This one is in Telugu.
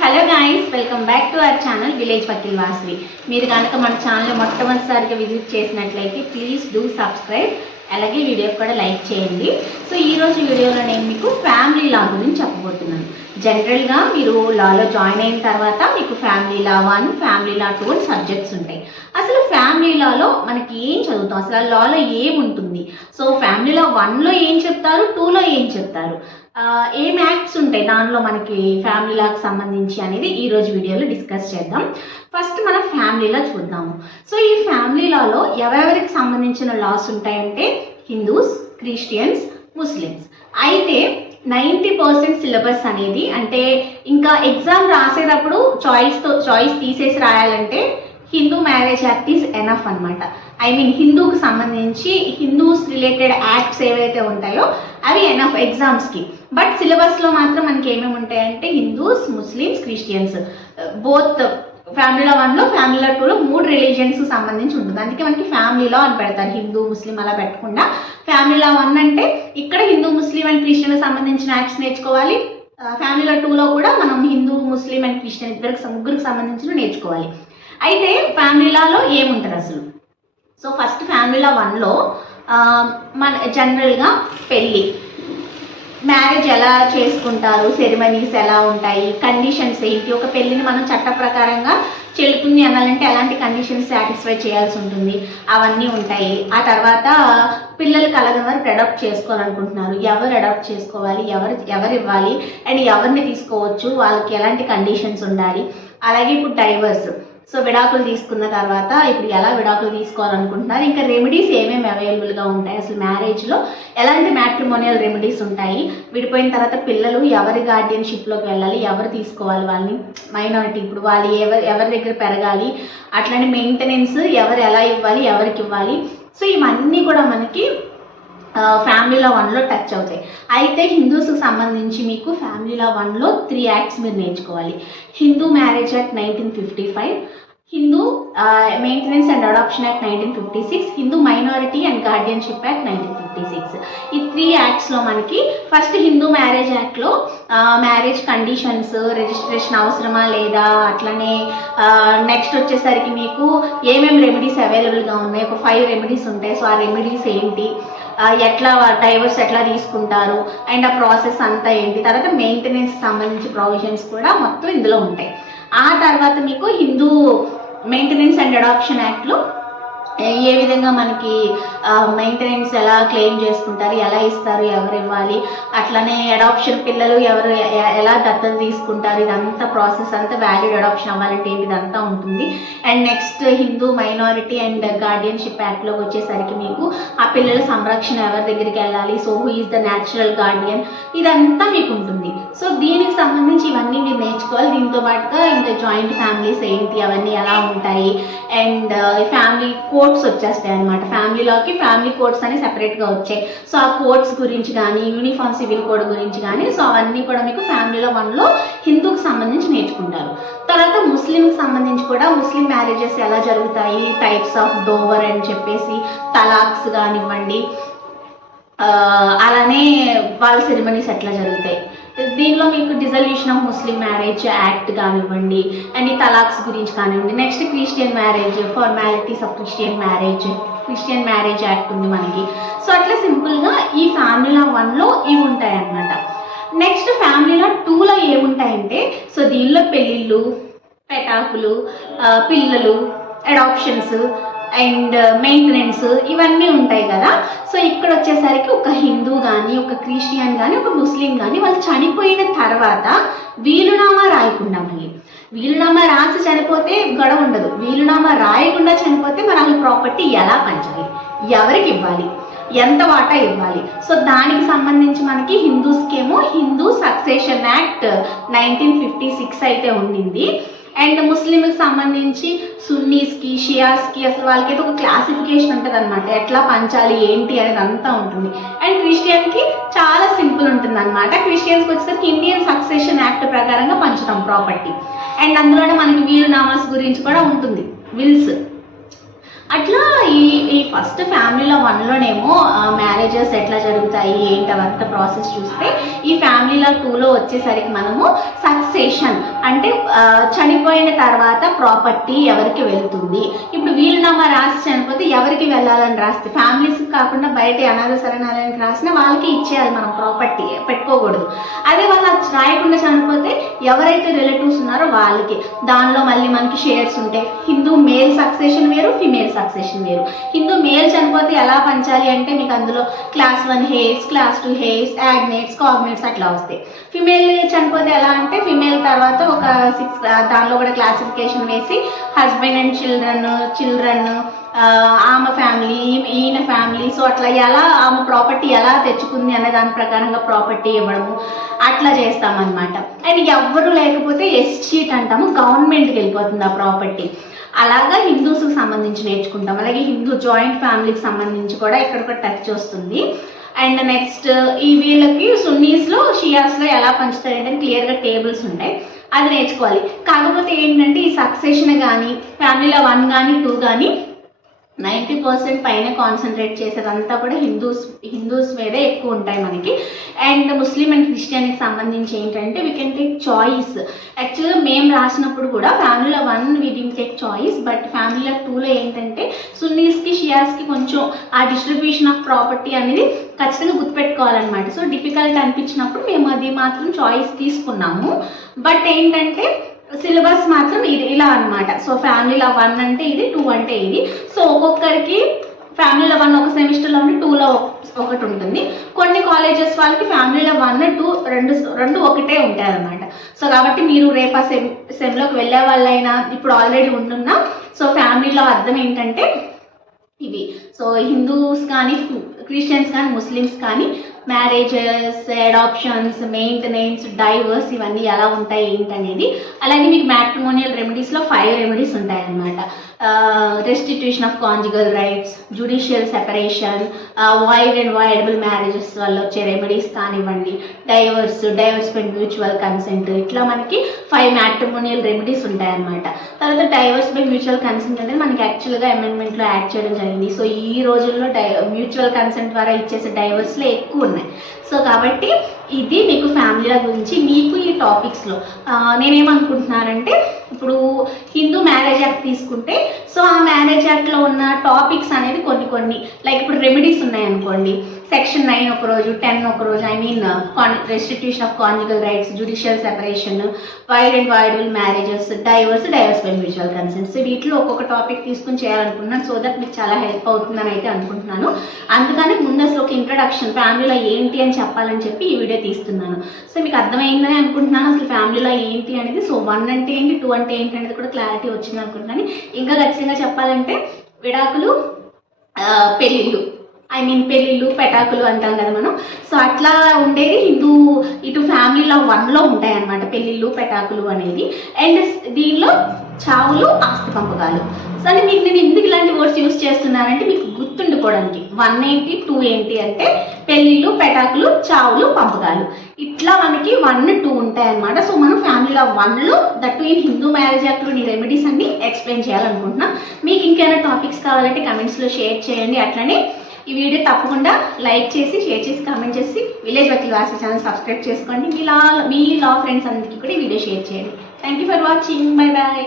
Hello guys, welcome back to our channel village Vakeel Vasavi. మీరు కనుక మన ఛానల్ మొట్టమొదటిసారిగా విజిట్ చేసినట్లయితే ప్లీజ్ డూ సబ్స్క్రైబ్, అలాగే వీడియోకి కూడా లైక్ చేయండి. సో ఈరోజు వీడియోలో నేను మీకు ఫ్యామిలీ లా గురించి చెప్పబోతున్నాను. జనరల్గా మీరు లాలో జాయిన్ అయిన తర్వాత మీకు ఫ్యామిలీ లా 1, ఫ్యామిలీ లా 2 అని సబ్జెక్ట్స్ ఉంటాయి. అసలు ఫ్యామిలీ లాలో మనకి ఏం చదువుతాం, అసలు ఆ లాలో ఏముంటుంది? సో ఫ్యామిలీ లా 1లో ఏం చెప్తారు, 2లో ఏం చెప్తారు, ఏం యాక్ట్స్ ఉంటాయి దానిలో మనకి ఫ్యామిలీ లాకి సంబంధించి అనేది ఈరోజు వీడియోలో డిస్కస్ చేద్దాం. ఫస్ట్ మనం ఫ్యామిలీ లా చూద్దాము. సో ఈ ఫ్యామిలీ లాలో ఎవరెవరికి సంబంధించిన లాస్ ఉంటాయంటే హిందూస్, క్రిస్టియన్స్, ముస్లిమ్స్. అయితే 90% సిలబస్ అనేది, అంటే ఇంకా ఎగ్జామ్ రాసేటప్పుడు చాయిస్ తీసేసి రాయాలంటే Hindu marriage act is enough అనమాట. ఐ మీన్ హిందూకి సంబంధించి హిందూస్ రిలేటెడ్ యాక్ట్స్ ఏవైతే ఉంటాయో అవి ఎనఫ్ ఎగ్జామ్స్కి. బట్ సిలబస్లో మాత్రం మనకి ఏమేమి ఉంటాయంటే Hindus, Muslims, Christians, both family law 1లో, ఫ్యామిలీ లా 2లో 3 రిలీజియన్స్ సంబంధించి ఉంటుంది. అందుకే మనకి ఫ్యామిలీ లా అని పెడతారు, హిందూ, ముస్లిం అలా పెట్టకుండా. ఫ్యామిలీ లా 1 అంటే ఇక్కడ హిందూ, ముస్లిం అండ్ క్రిస్టియన్ సంబంధించిన యాక్ట్స్ నేర్చుకోవాలి. ఫ్యామిలీ లా 2లో కూడా మనం హిందూ, ముస్లిం అండ్ క్రిస్టియన్ ముగ్గురికి సంబంధించిన నేర్చుకోవాలి. అయితే ఫ్యామిలీ లాలో ఏముంటుంది అసలు? సో ఫస్ట్ ఫ్యామిలీ లా 1లో మన జనరల్గా పెళ్ళి, మ్యారేజ్ ఎలా చేసుకుంటారు, సెరిమనీస్ ఎలా ఉంటాయి, కండిషన్స్ ఏంటి, ఒక పెళ్ళిని మనం చట్ట ప్రకారంగా చెల్లుతుంది అనాలంటే ఎలాంటి కండిషన్స్ సాటిస్ఫై చేయాల్సి ఉంటుంది, అవన్నీ ఉంటాయి. ఆ తర్వాత పిల్లలు కలగనవారు అడాప్ట్ చేసుకోవాలనుకుంటున్నారు, ఎవరు అడాప్ట్ చేసుకోవాలి, ఎవరు ఇవ్వాలి అండ్ ఎవరిని తీసుకోవచ్చు, వాళ్ళకి ఎలాంటి కండిషన్స్ ఉండాలి. అలాగే ఇప్పుడు డైవర్స్, సో విడాకులు తీసుకున్న తర్వాత ఇప్పుడు ఎలా విడాకులు తీసుకోవాలనుకుంటున్నారు, ఇంకా రెమెడీస్ ఏమేమి అవైలబుల్గా ఉంటాయి, అసలు మ్యారేజ్లో ఎలాంటి మ్యాట్రిమోనియల్ రెమెడీస్ ఉంటాయి, విడిపోయిన తర్వాత పిల్లలు ఎవరి గార్డియన్షిప్లోకి వెళ్ళాలి, ఎవరు తీసుకోవాలి వాళ్ళని, మైనారిటీ ఇప్పుడు వాళ్ళు ఎవరి దగ్గర పెరగాలి, అట్లనే మెయింటెనెన్స్ ఎవరు ఎలా ఇవ్వాలి, ఎవరికి ఇవ్వాలి. సో ఇవన్నీ కూడా మనకి ఫ్యామిలీ లా 1లో టచ్ అవుతాయి. అయితే హిందూస్కి సంబంధించి మీకు ఫ్యామిలీ లా 1లో 3 యాక్ట్స్ మీరు నేర్చుకోవాలి. Hindu marriage act 1955, Hindu maintenance and adoption act 1956, Hindu minority and guardianship act 1956. ఈ 3 యాక్ట్స్లో మనకి ఫస్ట్ హిందూ మ్యారేజ్ యాక్ట్లో మ్యారేజ్ కండిషన్స్, రిజిస్ట్రేషన్ అవసరమా లేదా, అట్లనే నెక్స్ట్ వచ్చేసరికి మీకు ఏమేమి రెమెడీస్ అవైలబుల్గా ఉన్నాయి, ఒక 5 రెమెడీస్ ఉంటాయి. సో ఆ రెమెడీస్ ఏంటి, ఎట్లా డైవర్స్ ఎట్లా తీసుకుంటారు అండ్ ఆ ప్రాసెస్ అంతా ఏంటి, తర్వాత మెయింటెనెన్స్ సంబంధించి ప్రొవిజన్స్ కూడా మొత్తం ఇందులో ఉంటాయి. ఆ తర్వాత మీకు హిందూ మెయింటెనెన్స్ అండ్ అడాప్షన్ యాక్ట్లో ఏ విధంగా మనకి మెయింటెనెన్స్ ఎలా క్లెయిమ్ చేసుకుంటారు, ఎలా ఇస్తారు, ఎవరు ఇవ్వాలి, అట్లనే అడాప్షన్ పిల్లలు ఎవరు ఎలా దత్తత తీసుకుంటారు, ఇదంతా ప్రాసెస్ అంతా వ్యాలిడ్ అడాప్షన్ అవ్వాలంటే ఏంటి, ఇదంతా ఉంటుంది. And next Hindu minority and guardianship యాక్ట్లో వచ్చేసరికి మీకు ఆ పిల్లల సంరక్షణ ఎవరి దగ్గరికి వెళ్ళాలి, so who is the natural Guardian, ఇదంతా మీకు ఉంటుంది. సో దీనికి సంబంధించి ఇవన్నీ మీరు నేర్చుకోవాలి. దీంతో పాటుగా ఇంకా జాయింట్ ఫ్యామిలీస్ ఏంటి, అవన్నీ ఎలా ఉంటాయి, అండ్ ఫ్యామిలీ కోడ్స్ వచ్చేస్తాయి అనమాట. ఫ్యామిలీలోకి ఫ్యామిలీ కోడ్స్ అని సెపరేట్గా వచ్చాయి. సో ఆ కోడ్స్ గురించి కానీ, యూనిఫామ్ సివిల్ కోడ్ గురించి కానీ, సో అవన్నీ కూడా మీకు ఫ్యామిలీలో 1లో హిందూకి సంబంధించి నేర్చుకుంటారు. తర్వాత ముస్లింకి సంబంధించి కూడా ముస్లిం మ్యారేజెస్ ఎలా జరుగుతాయి, టైప్స్ ఆఫ్ డోవర్ అని చెప్పేసి, తలాక్స్ కానివ్వండి, అలానే వాళ్ళ సెరిమనీస్ ఎట్లా జరుగుతాయి, దీనిలో మీకు dissolution of Muslim marriage act కానివ్వండి అండ్ ఈ తలాక్స్ గురించి కానివ్వండి. Next Christian marriage, formalities of Christian marriage act ఉంది మనకి. సో అట్లా సింపుల్గా ఈ ఫ్యామిలీ లా 1లో ఇవి ఉంటాయి అన్నమాట. నెక్స్ట్ ఫ్యామిలీ లా 2లో ఏముంటాయంటే, సో దీనిలో పెళ్ళిళ్ళు, పెటాకులు, పిల్లలు, అడాప్షన్స్ అండ్ మెయింటెనెన్స్ ఇవన్నీ ఉంటాయి కదా. సో ఇక్కడ వచ్చేసరికి ఒక హిందూ కానీ, ఒక క్రిస్టియన్ కానీ, ఒక ముస్లిం కానీ వాళ్ళు చనిపోయిన తర్వాత వీలునామా రాయకుండా, మళ్ళీ వీలునామా రాసి చనిపోతే గొడవ ఉండదు, వీలునామా రాయకుండా చనిపోతే మన వాళ్ళ ప్రాపర్టీ ఎలా పంచాలి, ఎవరికి ఇవ్వాలి, ఎంత వాటా ఇవ్వాలి. సో దానికి సంబంధించి మనకి హిందూస్కేమో హిందూ సక్సెషన్ యాక్ట్ 1956 అయితే ఉండింది. అండ్ ముస్లింకి సంబంధించి సున్నీస్కి, షియాస్కి అసలు వాళ్ళకైతే ఒక క్లాసిఫికేషన్ ఉంటుంది అనమాట, ఎట్లా పంచాలి ఏంటి అనేది అంతా ఉంటుంది. అండ్ క్రిస్టియన్కి చాలా సింపుల్ ఉంటుంది అనమాట. క్రిస్టియన్స్కి వచ్చేసరికి ఇండియన్ సక్సెషన్ యాక్ట్ ప్రకారంగా పంచుతాం ప్రాపర్టీ. అండ్ అందులోనే మనకి వీలునామాస్ గురించి కూడా ఉంటుంది, విల్స్. అట్లా ఈ ఫస్ట్ ఫ్యామిలీలో 1లోనేమో మ్యారేజెస్ ఎట్లా జరుగుతాయి ఏంటి అవంతా ప్రాసెస్ చూస్తే, ఈ ఫ్యామిలీలో 2లో వచ్చేసరికి మనము సక్సెషన్ అంటే చనిపోయిన తర్వాత ప్రాపర్టీ ఎవరికి వెళ్తుంది. ఇప్పుడు వీలునామా రాసి చనిపోతే ఎవరికి వెళ్ళాలని రాస్తే, ఫ్యామిలీస్ కాకుండా బయట అనాథ శరణాలయానికి రాసినా వాళ్ళకి ఇచ్చేయాలి మనం, ప్రాపర్టీ పెట్టుకోకూడదు. అదే వాళ్ళు రాయకుండా చనిపోతే ఎవరైతే రిలేటివ్స్ ఉన్నారో వాళ్ళకి. దానిలో మళ్ళీ మనకి షేర్స్ ఉంటాయి. హిందూ మేల్ సక్సెషన్ వేరు, ఫిమేల్ సక్సెషన్ వేరు. హిందూ మేల్ చనిపోతే ఎలా పంచాలి అంటే మీకు అందులో క్లాస్ 1 హెయిర్స్, క్లాస్ 2 హెయిర్స్, యాగ్నేట్స్, కాగ్నేట్స్ అట్లా వస్తాయి. ఫిమేల్ చనిపోతే ఎలా అంటే ఫిమేల్ తర్వాత ఒక 6 దానిలో కూడా క్లాసిఫికేషన్ వేసి హస్బెండ్ అండ్ చిల్డ్రన్ ఆమె ఫ్యామిలీ, ఈయన ఫ్యామిలీ, సో అట్లా ఎలా ఆమె ప్రాపర్టీ ఎలా తెచ్చుకుంది అనే దాని ప్రకారంగా ప్రాపర్టీ ఇవ్వడము అట్లా చేస్తామన్నమాట. అండ్ ఎవ్వరు లేకపోతే ఎస్చీట్ అంటాము, గవర్నమెంట్కి వెళ్ళిపోతుంది ఆ ప్రాపర్టీ. అలాగా హిందూస్కి సంబంధించి నేర్చుకుంటాం. అలాగే హిందూ జాయింట్ ఫ్యామిలీకి సంబంధించి కూడా ఇక్కడ టచ్ వస్తుంది. అండ్ నెక్స్ట్ ఈ వీళ్ళకి సున్నీస్లో షియాస్లో ఎలా పంచుతారంటే క్లియర్గా టేబుల్స్ ఉంటాయి, అది నేర్చుకోవాలి. కాకపోతే ఏంటంటే ఈ సక్సెషన్ కానీ ఫ్యామిలీలో 1 కానీ 2 కానీ 90% పైన కాన్సన్ట్రేట్ చేసేదంతా కూడా హిందూస్ మీదే ఎక్కువ ఉంటాయి మనకి. అండ్ ముస్లిం అండ్ క్రిస్టియన్కి సంబంధించి ఏంటంటే వీ కెన్ టేక్ చాయిస్. యాక్చువల్గా మేము రాసినప్పుడు కూడా ఫ్యామిలీలో 1 we didn't take choice, but ఫ్యామిలీలో 2లో ఏంటంటే సున్నీస్కి షియాస్కి కొంచెం ఆ డిస్ట్రిబ్యూషన్ ఆఫ్ ప్రాపర్టీ అనేది ఖచ్చితంగా గుర్తుపెట్టుకోవాలన్నమాట. సో డిఫికల్ట్ అనిపించినప్పుడు మేము అది మాత్రం చాయిస్ తీసుకున్నాము. బట్ ఏంటంటే సిలబస్ మాత్రం ఇది ఇలా అనమాట. సో ఫ్యామిలీలో 1 అంటే ఇది, 2 అంటే ఇది. సో ఒక్కొక్కరికి ఫ్యామిలీలో 1 ఒక సెమిస్టర్లో ఉండి 2లో ఒకటి ఉంటుంది. కొన్ని కాలేజెస్ వాళ్ళకి ఫ్యామిలీలో 1, 2 రెండు ఒకటే ఉంటాయి అన్నమాట. సో కాబట్టి మీరు రేపు ఆ సెమ్లోకి వెళ్ళే వాళ్ళైనా ఇప్పుడు ఆల్రెడీ ఉంటున్నా. సో ఫ్యామిలీలో అర్థం ఏంటంటే ఇవి. సో హిందూస్ కానీ క్రిస్టియన్స్ కానీ ముస్లిమ్స్ కానీ మ్యారేజెస్, అడాప్షన్స్, మెయింటెనెన్స్, డైవర్స్ ఇవన్నీ ఎలా ఉంటాయి ఏంటనేది. అలాగే మీకు మ్యాట్రిమోనియల్ రెమెడీస్లో 5 రెమెడీస్ ఉంటాయన్నమాట. Restitution of conjugal rights, judicial separation, void and voidable marriages వల్ల వచ్చే రెమెడీస్ కానివ్వండి, డైవర్స్ బై మ్యూచువల్ కన్సెంట్, ఇట్లా మనకి 5 మ్యాట్రిమోనియల్ రెమెడీస్ ఉంటాయన్నమాట. తర్వాత డైవర్స్ బై మ్యూచువల్ కన్సెంట్ అనేది మనకి యాక్చువల్గా అమెండ్మెంట్లో యాడ్ చేయడం జరిగింది. సో ఈ రోజుల్లో మ్యూచువల్ కన్సెంట్ ద్వారా ఇచ్చేసే డైవర్స్లో ఎక్కువ ఉన్నాయి. సో కాబట్టి ఇది మీకు ఫ్యామిలీల గురించి. మీకు ఈ టాపిక్స్లో నేనేమనుకుంటున్నానంటే ఇప్పుడు హిందూ మ్యారేజ్ యాక్ట్ తీసుకుంటే సో ఆ మ్యారేజ్ యాక్ట్లో ఉన్న టాపిక్స్ అనేది కొన్ని లైక్ ఇప్పుడు రెమెడీస్ ఉన్నాయనుకోండి, సెక్షన్ 9 ఒక రోజు, 10 ఒక రోజు, I mean restitution of conjugal rights, judicial separation, void and voidable marriages, divorce by mutual consent. So వీటిలో ఒక్కొక్క టాపిక్ తీసుకుని చేయాలనుకుంటున్నాను. సో దట్ మీకు చాలా హెల్ప్ అవుతుందని అయితే అనుకుంటున్నాను. అందుకని ముందు అసలు ఒక ఇంట్రడక్షన్ ఫ్యామిలీలో ఏంటి అని చెప్పాలని చెప్పి ఈ వీడియో తీస్తున్నాను. సో మీకు అర్థమైందని అనుకుంటున్నాను అసలు ఫ్యామిలీలో ఏంటి అనేది. సో 1 అంటే ఏంటి, 2 అంటే ఏంటి అనేది కూడా క్లారిటీ వచ్చింది అనుకుంటున్నాను. ఇంకా ఖచ్చితంగా చెప్పాలంటే విడాకులు, పెళ్ళిళ్ళు, ఐ మీన్ పెళ్ళిళ్ళు, పెటాకులు అంటాం కదా మనం. సో అట్లా ఉండేది ఇటు ఫ్యామిలీలో 1లో ఉంటాయి అన్నమాట పెళ్ళిళ్ళు, పెటాకులు అనేది. అండ్ దీనిలో చావులు, ఆస్తి పంపకాలు. సో అది మీకు నేను ఎందుకు ఇలాంటి వర్డ్స్ యూజ్ చేస్తున్నానంటే మీకు గుర్తుండిపోవడానికి. 1 ఏంటి, 2 ఏంటి అంటే పెళ్ళిళ్ళు, పెటాకులు, చావులు, పంపకాలు, ఇట్లా మనకి 1, 2 ఉంటాయి అన్నమాట. సో మనం ఫ్యామిలీలో 1లో దట్టు ఈ హిందూ మ్యారేజ్ యాక్ట్లో ఈ రెమెడీస్ అన్ని ఎక్స్ప్లెయిన్ చేయాలనుకుంటున్నాం. మీకు ఇంకేమైనా టాపిక్స్ కావాలంటే కమెంట్స్లో షేర్ చేయండి. అట్లనే ఈ వీడియో తప్పకుండా లైక్ చేసి, షేర్ చేసి, కామెంట్ చేసి village Vakil Vasvi channel subscribe చేసుకోండి. మీ లా ఫ్రెండ్స్ అందరికీ కూడా ఈ వీడియో షేర్ చేయండి. Thank you for watching. Bye bye.